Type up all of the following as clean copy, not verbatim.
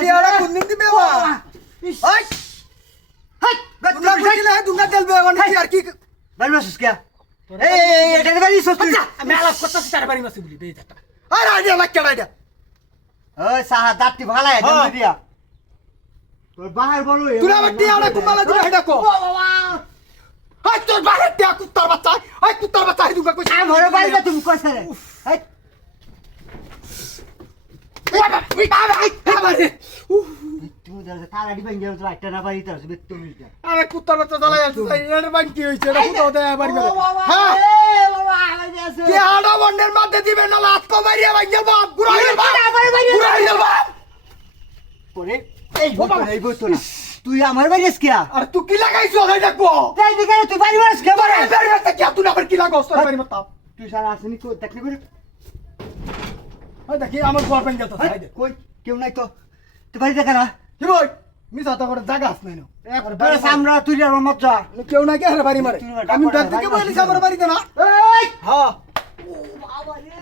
টিয়াড়া কোনদিন দিবে বা হাই হাই তোমরা বুঝিলে দুঙ্গা চলবে মানে কি আর কি বাড়ি মাসুস কে এই এটা বাড়ি সস্তি আমি আলাপ করতেছি তার বাড়ি মাসে বলি বেই যাটা আর আইডিয়া লাগ কেডা আইডিয়া ওই সাহা দাঁতটি ভালাই দম দিয়া তোর বাহার বড় তুই আমার টিয়াড়া কুমালা দিবে হেডা কো বাবা হাই তোর বাহার টিয়া কুত্তার বাচ্চা হাই কুত্তার বাচ্চা দুঙ্গা কইছ আমার বাড়িতে তুমি কইছ রে হাই বাবা উই বাবা আমারে তুমি দাঁড়া তারাডি ভাঙ্গি তো একটা না বাড়িতে আছে তুমি আরে কুত্তার বাচ্চা জ্বালাই আছে এর বাড়ি কি হইছে এটা কুত্তা দেয় বাড়ি করে হ্যাঁ বাবা আইছে আছে কে আড়া বন্ডের মধ্যে দিবে না লাত কো মারিয়া ভাঙ্গি বাপ গুড়াই বাপ করে এই বইতো না তুই আমার বাড়ি এসে কিয়া আর তুই কি লাগাইছো এটা কো তাই দিকে তুই বাড়ি মাস কে বাড়ি বাড়ি কি তুই আবার কি লাগাইছ তোর বাড়ি মত তুই সারা আসনি কো দেখলি করে ওই দেখি আমার ঘর ভাঙ্গি তো সাইড কই কেউ নাই তো তুই বাড়ি দেখা না কি বল মিছা তো করে জায়গা আছে নাই না একবার সামরা তুই আর মত যা কেউ না কে বাড়ি মারে আমি ডাক থেকে বলি আমার বাড়িতে না এই হ্যাঁ ও বাবা রে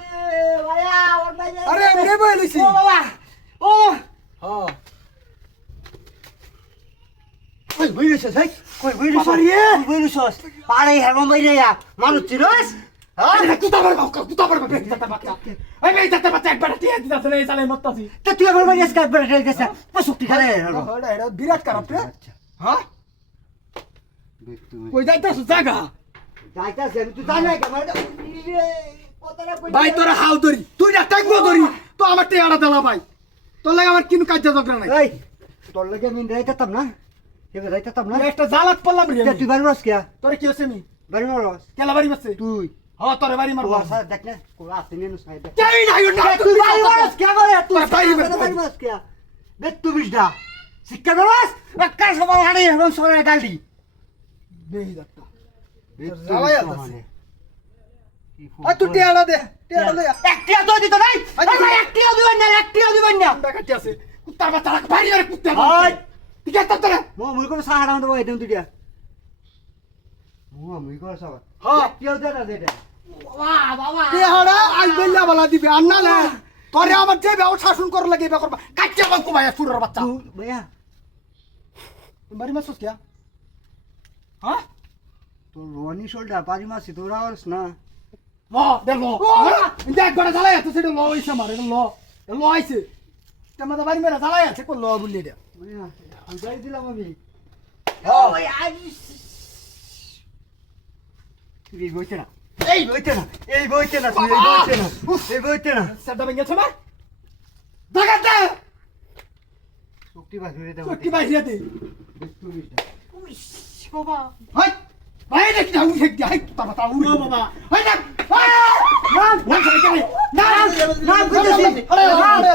ভাইয়া ওর ভাই আরে আমি বলিছি ও বাবা ও হ্যাঁ কই বইরিস ভাই কই বইরিস কই বইরিস পাড়াই হেরম বইরিয়া মানুষ চিনস আরে কুত্তা বড় বেটি যাতা বাচ্চা এই বেটি যাতা বাচ্চা একবার টিয়া দিতাছ রে চালে মত্তাছি তা তুই আমার বাড়ি এসে কাটবে রে গেছে পশুকটি খালে এটা বিরাট খারাপ রে হ্যাঁ কই যাইতাছ জায়গা যাইতাছে তুই জানা কি আমার ভাই তোরা হাও ধরি তুই না টাকবো ধরি তো আমার টিয়াড়া দেলা ভাই তোর লাগে আমার কিনু কাজ দরকার নাই এই তোর লাগে মিন রাইতাম না এবে রাইতাম না একটা জালাত পড়লাম রে তুই বাড়ি মাস কিয়া তোর কি হইছে মি বাড়ি মারস কেলা বাড়ি বসে তুই হ্যাঁ তোর বাড়ি মারবো স্যার দেখ না কোলা আসেনি না সাইড চাই না না তুই বাড়ি মারস কিয়া করে তুই বাড়ি বাড়ি মারস কিয়া দেখ তুই বিশডা শিক্ষা দেবাস একটা সবাই হাড়ি এখন সরে গালি বেহি যাতা জ্বালাই আছে আর তুই টিয়াড়া দে টিয়াড়া দে একটিয়া তো দিত নাই ভাই একটিয়া দিবেন না ডাকাতি আছে কুত্তার বাচ্চা বাইরে আরে কুত্তা হাই ঠিক আছে তোরা মো মুই কোন সাহারা মত বই দেন তুই দিয়া মুই কোন সাহারা হ্যাঁ একটিয়া দে না দে বাবা বাবা টিয়াড়া আই বইলা বলা দিবে আর না না তোরে আমার যে বেও শাসন কর লাগে বে করবা কাচ্চা বাঙ্কু ভাই সুরের বাচ্চা ভাইয়া বাড়ি মাসুস কিয়া হ্যাঁ তোর রনি শোল্ডা পারি মাসি তোরা আরস না ল দে ল দেখ বড় জ্বালাই আছে সেটা ল হইছে মারে ল ল আইছে তোমাদের বাড়ি মেরা জ্বালাই আছে কো ল বললি দে ভাইয়া আমি যাই দিলাম আমি ও ভাই আজ এই বইতে না এই বইতে না এই বইতে না তুই এই বইতে না এই বইতে না সেটা ভেঙেছে না দেখাতে শক্তি বাহিরে দে কি বাইরে দে তুই বাবা হাই ভাই দেখি না উঠে কি হাই বাবা তা উড়ো বাবা হাই না না না না না কইতেছি আরে